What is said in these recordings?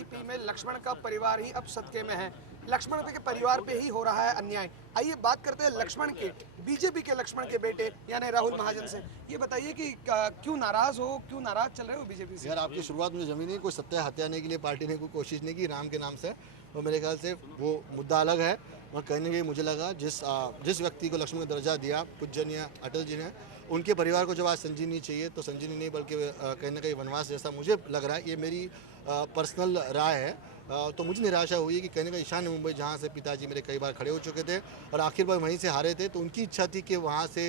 BJP में लक्ष्मण का परिवार ही अब सत्ते में है। लक्ष्मण के परिवार पे ही हो रहा है अन्याय। आइए बात करते हैं लक्ष्मण के, बीजेपी के लक्ष्मण के बेटे यानी राहुल महाजन से। ये बताइए कि क्यों नाराज हो, क्यों नाराज चल रहे हो बीजेपी से? यार आपकी शुरुआत मुझे जमी नहीं, कोई सत्ता हत्याने के लिए पार्टी ने कोई कोशिश नहीं की राम के नाम से। और मेरे ख्याल से वो मुद्दा अलग है। और कहीं ना कहीं मुझे लगा जिस व्यक्ति को लक्ष्मण का दर्जा दिया पूजनीय अटल जी ने, उनके परिवार को जब आज संजीवनी चाहिए तो संजीवनी नहीं बल्कि कहीं ना कहीं वनवास जैसा मुझे लग रहा है। ये मेरी पर्सनल राय है। तो मुझे निराशा हुई है कि कहीं ना कहीं ईशान्य मुंबई, जहाँ से पिताजी मेरे कई बार खड़े हो चुके थे और आखिर बार वहीं से हारे थे, तो उनकी इच्छा थी कि वहाँ से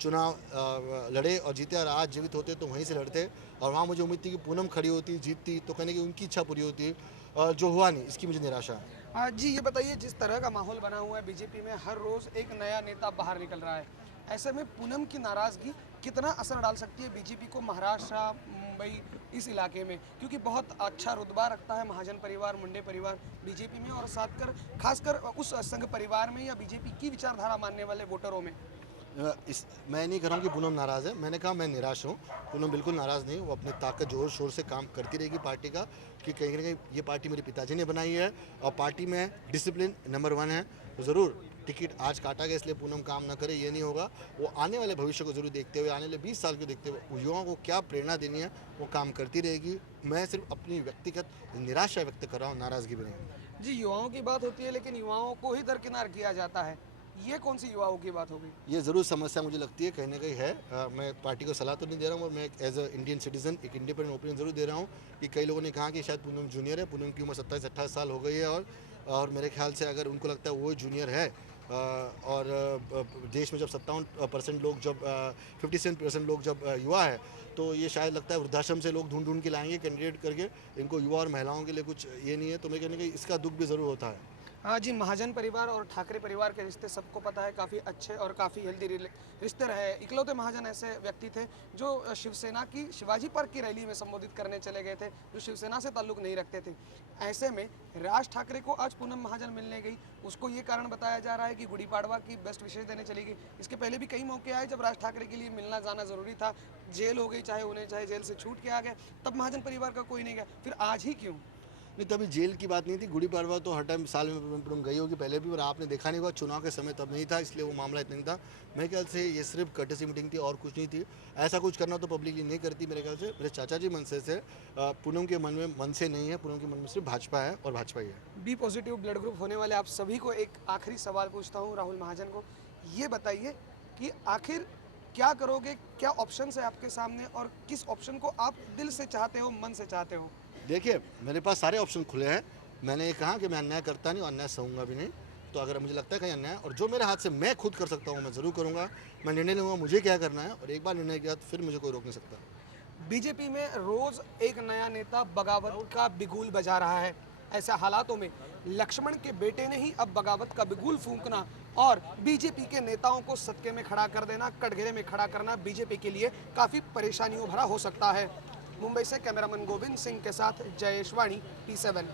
चुनाव लड़े और जीते, और आज जीवित होते तो वहीं से लड़ते। और वहाँ मुझे उम्मीद थी कि पूनम खड़ी होती, जीतती, तो कहने की उनकी इच्छा पूरी होती, जो हुआ नहीं, इसकी मुझे निराशा है। जी ये बताइए, जिस तरह का माहौल बना हुआ है बीजेपी में, हर रोज एक नया नेता बाहर निकल रहा है, ऐसे में पूनम की नाराजगी कितना असर डाल सकती है बीजेपी को महाराष्ट्र, मुंबई, इस इलाके में? क्योंकि बहुत अच्छा रुतबा रखता है महाजन परिवार, मुंडे परिवार बीजेपी में, और खासकर उस संघ परिवार में या बीजेपी की विचारधारा मानने वाले वोटरों में। मैं नहीं कह रहा हूँ कि पूनम नाराज़ है, मैंने कहा मैं निराश हूँ। पूनम बिल्कुल नाराज़ नहीं, वो अपनी ताकत जोर शोर से काम करती रहेगी पार्टी का, कि कहीं ना कहीं ये पार्टी मेरे पिताजी ने बनाई है और पार्टी में डिसिप्लिन नंबर 1 है। तो ज़रूर टिकट आज काटा गया इसलिए पूनम काम ना करे, ये नहीं होगा। वो आने वाले भविष्य को जरूर देखते हुए, आने वाले 20 साल को देखते हुए युवाओं को क्या प्रेरणा देनी है वो काम करती रहेगी। मैं सिर्फ अपनी व्यक्तिगत निराशा व्यक्त कर रहा हूँ, नाराज़गी भी नहीं। जी युवाओं की बात होती है, लेकिन युवाओं को ही दरकिनार किया जाता है। ये कौन सी युवाओं की बात हो गई? ये ज़रूर समस्या मुझे लगती है कहीं ना कहीं है। मैं पार्टी को सलाह तो नहीं दे रहा हूँ, और मैं एज अ इंडियन सिटीजन एक इंडिपेंडेंट ओपिनियन ज़रूर दे रहा हूँ कि कई लोगों ने कहा कि शायद पूनम जूनियर है। पूनम की उम्र 27-28 साल हो गई है, और मेरे ख्याल से अगर उनको लगता है वो जूनियर है, और देश में जब 57% लोग, जब 57% लोग जब युवा है, तो ये शायद लगता है वृद्धाश्रम से लोग ढूंढ ढूंढ के लाएंगे कैंडिडेट करके। इनको युवा और महिलाओं के लिए कुछ ये नहीं है, तो मैं कहने कि इसका दुख भी ज़रूर होता है। हाँ जी, महाजन परिवार और ठाकरे परिवार के रिश्ते सबको पता है, काफ़ी अच्छे और काफ़ी हेल्दी रिश्ते रहे। इकलौते महाजन ऐसे व्यक्ति थे जो शिवसेना की शिवाजी पार्क की रैली में संबोधित करने चले गए थे, जो शिवसेना से ताल्लुक़ नहीं रखते थे। ऐसे में राज ठाकरे को आज पूनम महाजन मिलने गई, उसको ये कारण बताया जा रहा है कि गुड़ी पाड़वा की बेस्ट विशेष देने चली गई। इसके पहले भी कई मौके आए जब राज ठाकरे के लिए मिलना जाना ज़रूरी था, जेल हो गई, चाहे जेल से छूट के आ गए, तब महाजन परिवार का कोई नहीं गया। फिर आज ही क्यों? नहीं, तभी जेल की बात नहीं थी। गुड़ी पड़वा तो हर टाइम साल में पूनम गई होगी पहले भी, और आपने देखा नहीं हुआ, चुनाव के समय तब नहीं था, इसलिए वो मामला इतना नहीं था। मेरे ख्याल से ये सिर्फ कर्टेसी मीटिंग थी और कुछ नहीं थी। ऐसा कुछ करना तो पब्लिकली नहीं करती मेरे ख्याल से। मेरे चाचा जी मनसे से, पूनम के मन में मन से नहीं है, पूनम के मन में सिर्फ भाजपा है और भाजपा ही है। बी पॉजिटिव ब्लड ग्रुप होने वाले आप सभी को एक आखिरी सवाल पूछता हूँ, राहुल महाजन को। ये बताइए कि आखिर क्या करोगे, क्या ऑप्शंस है आपके सामने, और किस ऑप्शन को आप दिल से चाहते हो, मन से चाहते हो? देखिए, मेरे पास सारे ऑप्शन खुले हैं। मैंने ये कहा कि मैं अन्याय करता नहीं और अन्याय सहूँगा भी नहीं। तो अगर मुझे लगता है कहीं अन्याय, और जो मेरे हाथ से मैं खुद कर सकता हूँ, मैं ज़रूर करूँगा। मैं निर्णय लूँगा मुझे क्या करना है, और एक बार निर्णय किया तो फिर मुझे कोई रोक नहीं सकता। बीजेपी में रोज एक नया नेता बगावत का बिगुल बजा रहा है। ऐसे हालातों में लक्ष्मण के बेटे ने ही अब बगावत का बिगुल फूंकना और बीजेपी के नेताओं को सत्ते में खड़ा कर देना, कटघरे में खड़ा करना बीजेपी के लिए काफ़ी परेशानियों भरा हो सकता है। मुंबई से कैमरामैन गोविंद सिंह के साथ जयेश वाणी, T7।